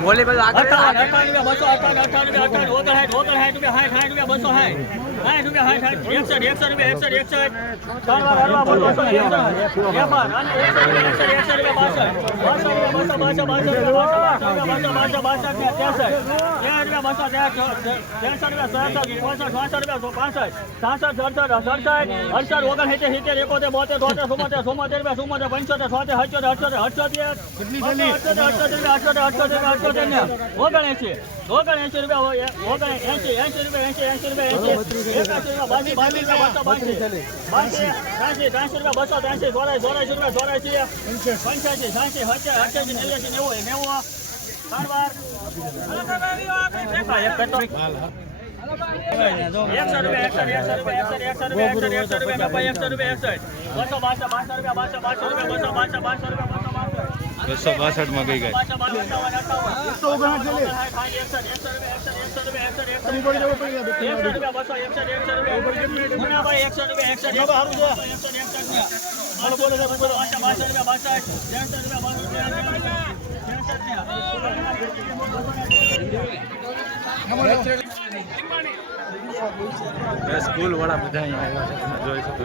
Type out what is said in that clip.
બોલી બધું આગળ રૂપિયા બસો રૂપિયા ઓગણસાઠ રૂપિયા બસો સાઠ રૂપિયા પંચોતેર છોતેર અઠ્યોતેર અઠ્યોતેર અઠ્યોતેર અઠ્યોતેર અઠ્યોતર અઠ્યોતર અઠ્યોતર અઠ્યોતર ને ઓગણએંશી ઓગણએંશી રૂપિયા ઓગણ એંશી એંશી રૂપિયા એંશી એંશી રૂપિયા રૂપિયા. બાસી બાસી બસો બાસી બાસી ત્રાસી રૂપિયા બસો ત્રાસી ચોરાસી ચોરાસી રૂપિયા ચોરાસી પંચ્યાસી. છ્યાસી સત્યાસી અઠ્યાસી નેવ્યાસી નેવું નેવું ત્રણ વાર એક કરતો એકસો રૂપિયા એકસો એકસો રૂપિયા એકસો એકસો રૂપિયા એકસો એકસો રૂપિયા બાપા એકસો રૂપિયા એકસો. બસો રૂપિયા બસો બાસઠ રૂપિયા બસો બસો રૂપિયા એકસો રૂપિયા એકસો રૂપિયા બસો એકસો એકસો રૂપિયા એકસો રૂપિયા એકસો એકસો એકસો એકસો બાસઠ બાસઠ રૂપિયા બાસઠ ત્રણસો રૂપિયા સ્કૂલ વાળા બધા અહીંયા આવ્યા છે જોઈ શકો